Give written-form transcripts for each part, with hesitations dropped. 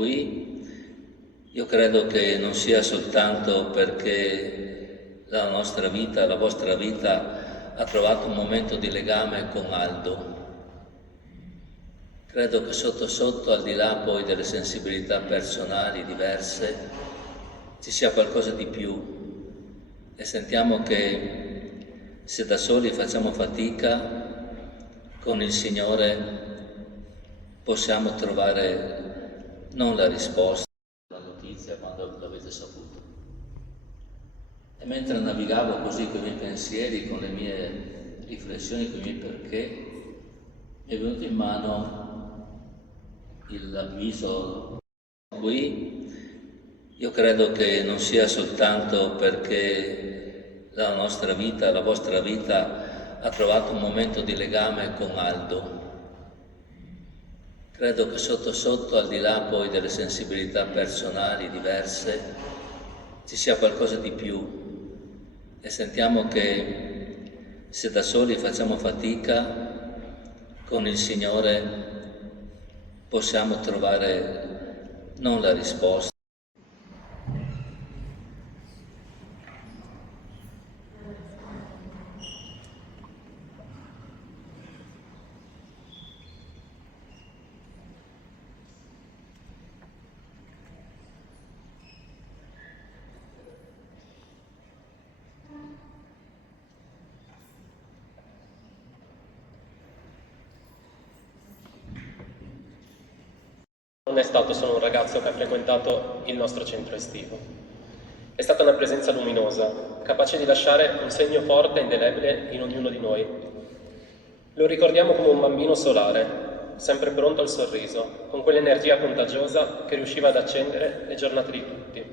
qui, io credo che non sia soltanto perché la nostra vita, la vostra vita ha trovato un momento di legame con Aldo. Credo che sotto sotto, al di là poi delle sensibilità personali diverse, ci sia qualcosa di più e sentiamo che se da soli facciamo fatica, con il Signore possiamo trovare non la risposta, la notizia quando l'avete saputo. E mentre navigavo così con i miei pensieri, con le mie riflessioni, con i miei perché, mi è venuto in mano l'avviso qui. Io credo che non sia soltanto perché la nostra vita, la vostra vita ha trovato un momento di legame con Aldo. Credo che sotto sotto, al di là poi delle sensibilità personali diverse, ci sia qualcosa di più e sentiamo che se da soli facciamo fatica, con il Signore possiamo trovare non la risposta. Non è stato solo un ragazzo che ha frequentato il nostro centro estivo. È stata una presenza luminosa, capace di lasciare un segno forte e indelebile in ognuno di noi. Lo ricordiamo come un bambino solare, sempre pronto al sorriso, con quell'energia contagiosa che riusciva ad accendere le giornate di tutti.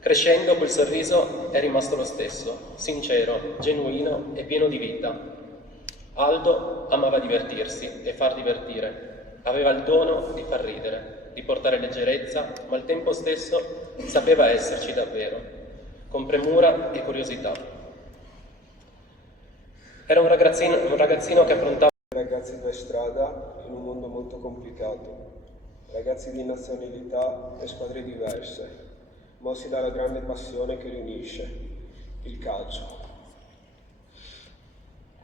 Crescendo, quel sorriso è rimasto lo stesso, sincero, genuino e pieno di vita. Aldo amava divertirsi e far divertire. Aveva il dono di far ridere, di portare leggerezza, ma al tempo stesso sapeva esserci davvero, con premura e curiosità. Era un ragazzino che affrontava ragazzi per strada in un mondo molto complicato, ragazzi di nazionalità e squadre diverse, mossi dalla grande passione che li unisce, il calcio.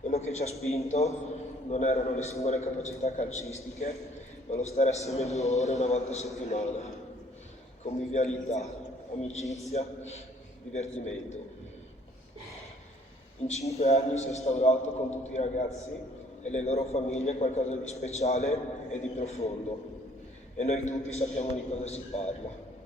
Quello che ci ha spinto non erano le singole capacità calcistiche, ma lo stare assieme 2 ore una volta a settimana, convivialità, amicizia, divertimento. In 5 anni si è instaurato con tutti i ragazzi e le loro famiglie qualcosa di speciale e di profondo, e noi tutti sappiamo di cosa si parla.